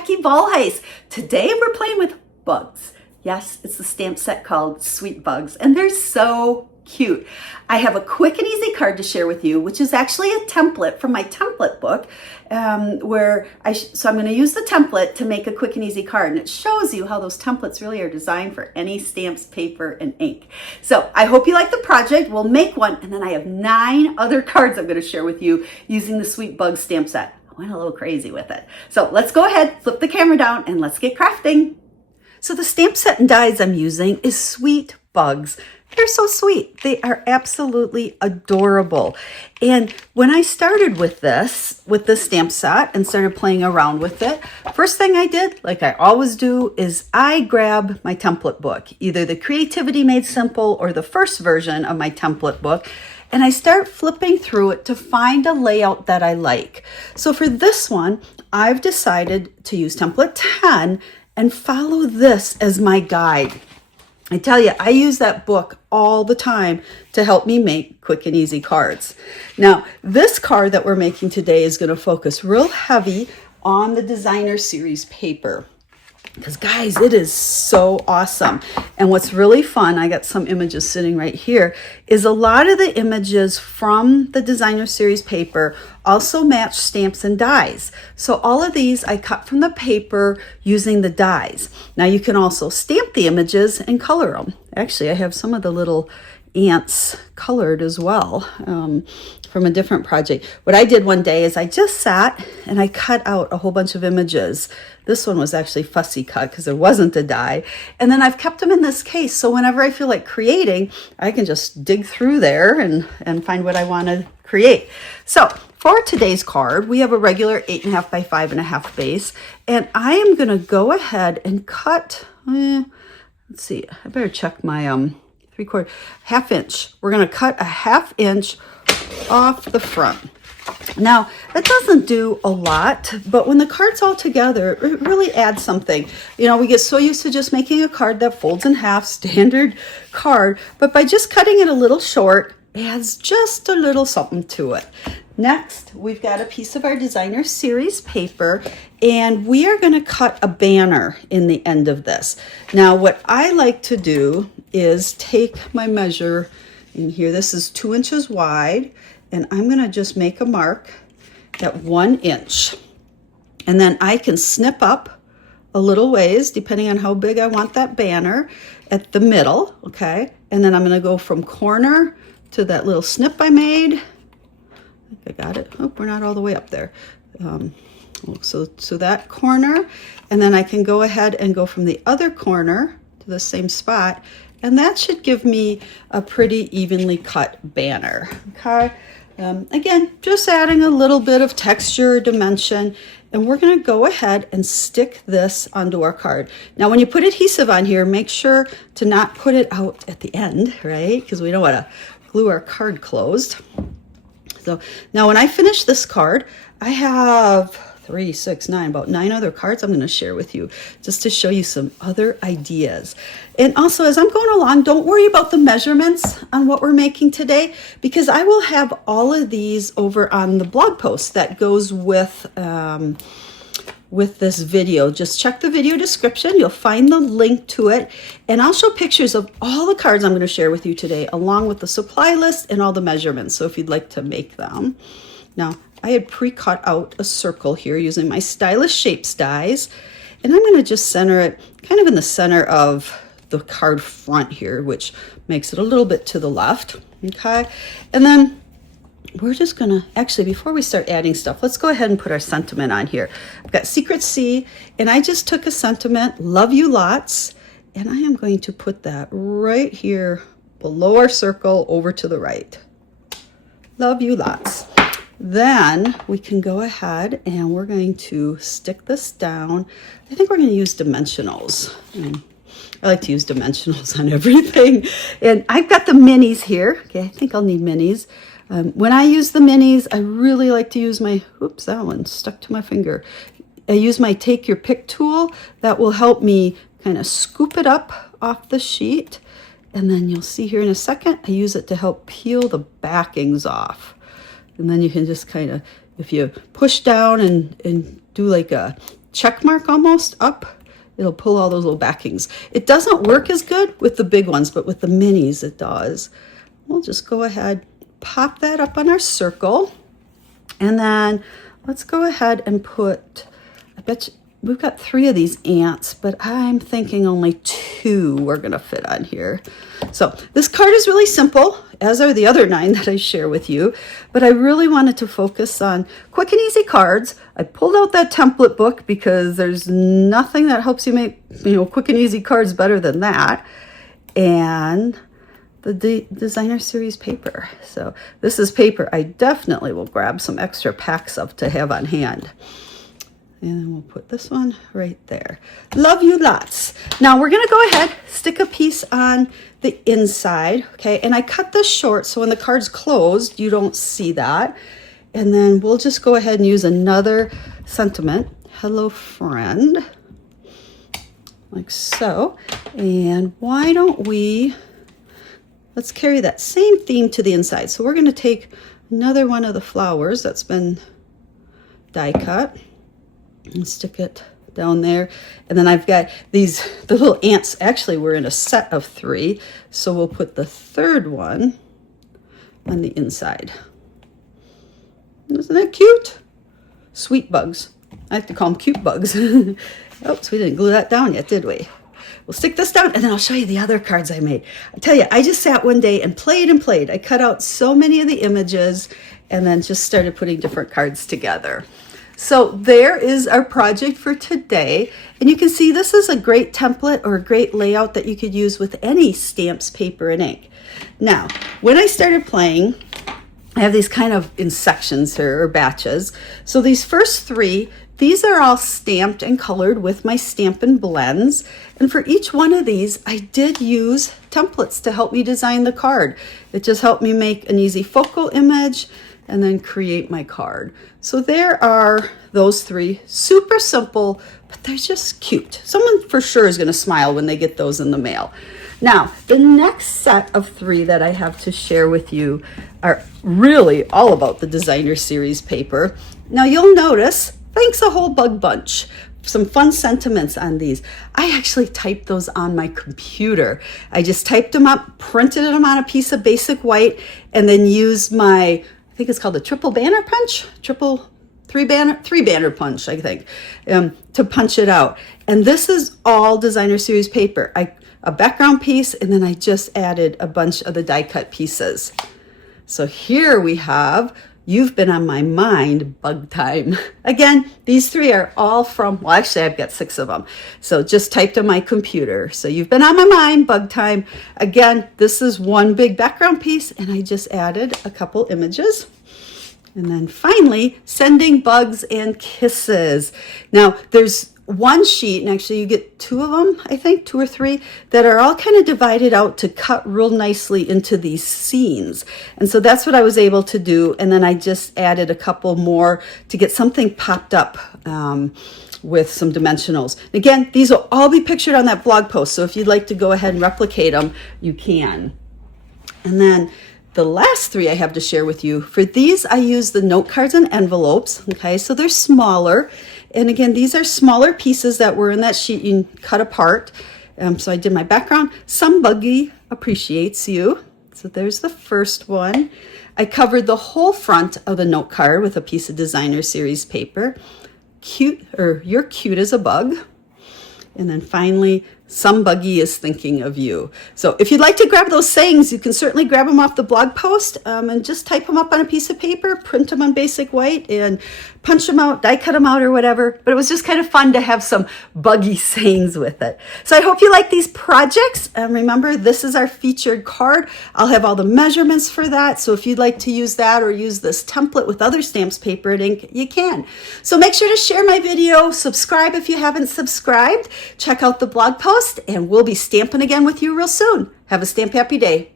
Jackie Valheis. Today we're playing with bugs. Yes, it's the stamp set called Sweet Bugs, and they're so cute. I have a quick and easy card to share with you, which is actually a template from my template book, so I'm going to use the template to make a quick and easy card, and it shows you how those templates really are designed for any stamps, paper, and ink. So I hope you like the project. We'll make one, and then I have 9 other cards I'm going to share with you using the Sweet Bugs stamp set. I went a little crazy with it. So let's go ahead, flip the camera down, and let's get crafting. So the stamp set and dies I'm using is Sweet Bugs. They're so sweet. They are absolutely adorable. And when I started with this stamp set and started playing around with it, first thing I did, like I always do, is I grab my template book, either the Creativity Made Simple or the first version of my template book, and I start flipping through it to find a layout that I like. So for this one, I've decided to use template 10 and follow this as my guide. I tell you, I use that book all the time to help me make quick and easy cards. Now, this card that we're making today is going to focus real heavy on the designer series paper. Because guys, it is so awesome. And what's really fun, I got some images sitting right here, is a lot of the images from the designer series paper also match stamps and dies. So all of these I cut from the paper using the dies. Now you can also stamp the images and color them. Actually, I have some of the little ants colored as well from a different project. What I did one day is I just sat and I cut out a whole bunch of images. This one was actually fussy cut because there wasn't a die. And then I've kept them in this case. So whenever I feel like creating, I can just dig through there and find what I want to create. So for today's card, we have a regular 8.5 by 5.5 base. And I am going to go ahead and cut, let's see, I better check my 3/4, ½ inch. We're going to cut a ½ inch off the front. Now, that doesn't do a lot, but when the card's all together, it really adds something. You know, we get so used to just making a card that folds in half, standard card, but by just cutting it a little short, it adds just a little something to it. Next, we've got a piece of our designer series paper, and we are going to cut a banner in the end of this. Now, what I like to do is take my measure in here. This is 2 inches wide, and I'm going to just make a mark at 1 inch. And then I can snip up a little ways, depending on how big I want that banner, at the middle, okay? And then I'm going to go from corner to that little snip I made. I think I got it. Oh, we're not all the way up there. So that corner, and then I can go ahead and go from the other corner to the same spot, and that should give me a pretty evenly cut banner, okay? Again, just adding a little bit of texture, dimension, and we're going to go ahead and stick this onto our card. Now, when you put adhesive on here, make sure to not put it out at the end, right? Because we don't want to glue our card closed. So now when I finish this card, I have 3, 6, 9, about 9 other cards I'm going to share with you just to show you some other ideas. And also, as I'm going along, don't worry about the measurements on what we're making today, because I will have all of these over on the blog post that goes with this video. Just check the video description. You'll find the link to it, and I'll show pictures of all the cards I'm going to share with you today, along with the supply list and all the measurements, so if you'd like to make them. Now, I had pre-cut out a circle here using my Stylish Shapes dies, and I'm going to just center it kind of in the center of the card front here, which makes it a little bit to the left, okay? And then we're just going to, actually, before we start adding stuff, let's go ahead and put our sentiment on here. I've got Secret C, and I just took a sentiment, love you lots, and I am going to put that right here below our circle over to the right. Love you lots. Then we can go ahead and we're going to stick this down. I think we're going to use dimensionals. I like to use dimensionals on everything. And I've got the minis here. Okay, I think I'll need minis. When I use the minis, I really like to use my, oops, that one stuck to my finger. I use my Take Your Pick tool. That will help me kind of scoop it up off the sheet. And then you'll see here in a second, I use it to help peel the backings off. And then you can just kind of, if you push down and do like a check mark almost up, it'll pull all those little backings. It doesn't work as good with the big ones, but with the minis it does. We'll just go ahead, pop that up on our circle, and then let's go ahead and put, I bet you, we've got 3 of these ants, but I'm thinking only 2 we're gonna fit on here. So this card is really simple, as are the other 9 that I share with you, but I really wanted to focus on quick and easy cards. I pulled out that template book because there's nothing that helps you make, quick and easy cards better than that. And the designer series paper. So this is paper I definitely will grab some extra packs of to have on hand. And then we'll put this one right there. Love you lots. Now we're gonna go ahead, stick a piece on the inside, okay? And I cut this short so when the card's closed, you don't see that. And then we'll just go ahead and use another sentiment. Hello, friend. Like so. And why don't we, let's carry that same theme to the inside. So we're gonna take another one of the flowers that's been die cut and stick it down there. And then I've got the little ants, actually we're in a set of 3, so we'll put the 3rd one on the inside. Isn't that cute? Sweet bugs. I like to call them cute bugs. Oops, we didn't glue that down yet, did we? We'll stick this down and then I'll show you the other cards I made. I tell you, I just sat one day and played. I cut out so many of the images and then just started putting different cards together. So there is our project for today. And you can see this is a great template or a great layout that you could use with any stamps, paper, and ink. Now, when I started playing, I have these kind of in sections here, or batches. So these first 3, these are all stamped and colored with my Stampin' Blends. And for each one of these, I did use templates to help me design the card. It just helped me make an easy focal image and then create my card. So there are those 3, super simple, but they're just cute. Someone for sure is gonna smile when they get those in the mail. Now, the next set of 3 that I have to share with you are really all about the designer series paper. Now you'll notice, thanks a whole bug bunch. Some fun sentiments on these. I actually typed those on my computer. I just typed them up, printed them on a piece of basic white, and then used my, I think it's called a triple banner punch, three banner punch, I think, to punch it out. And this is all designer series paper. A background piece, and then I just added a bunch of the die cut pieces. So here we have, you've been on my mind, bug time. Again, these 3 are all from, well, actually I've got 6 of them. So just typed on my computer. So you've been on my mind, bug time. Again, this is one big background piece, and I just added a couple images. And then finally, sending bugs and kisses. Now there's one sheet, and actually you get 2 of them, I think, 2 or 3, that are all kind of divided out to cut real nicely into these scenes. And so that's what I was able to do. And then I just added a couple more to get something popped up with some dimensionals. Again, these will all be pictured on that blog post. So if you'd like to go ahead and replicate them, you can. And then the last 3 I have to share with you, for these I use the note cards and envelopes, okay? So they're smaller. And again, these are smaller pieces that were in that sheet you can cut apart. So I did my background. Some buggy appreciates you. So there's the first one. I covered the whole front of the note card with a piece of designer series paper. Cute, or you're cute as a bug. And then finally, some buggy is thinking of you. So if you'd like to grab those sayings, you can certainly grab them off the blog post and just type them up on a piece of paper, print them on basic white, and punch them out, die cut them out or whatever. But it was just kind of fun to have some buggy sayings with it. So I hope you like these projects. Remember, this is our featured card. I'll have all the measurements for that. So if you'd like to use that or use this template with other stamps, paper, and ink, you can. So make sure to share my video, subscribe if you haven't subscribed, check out the blog post, and we'll be stamping again with you real soon. Have a stamp happy day.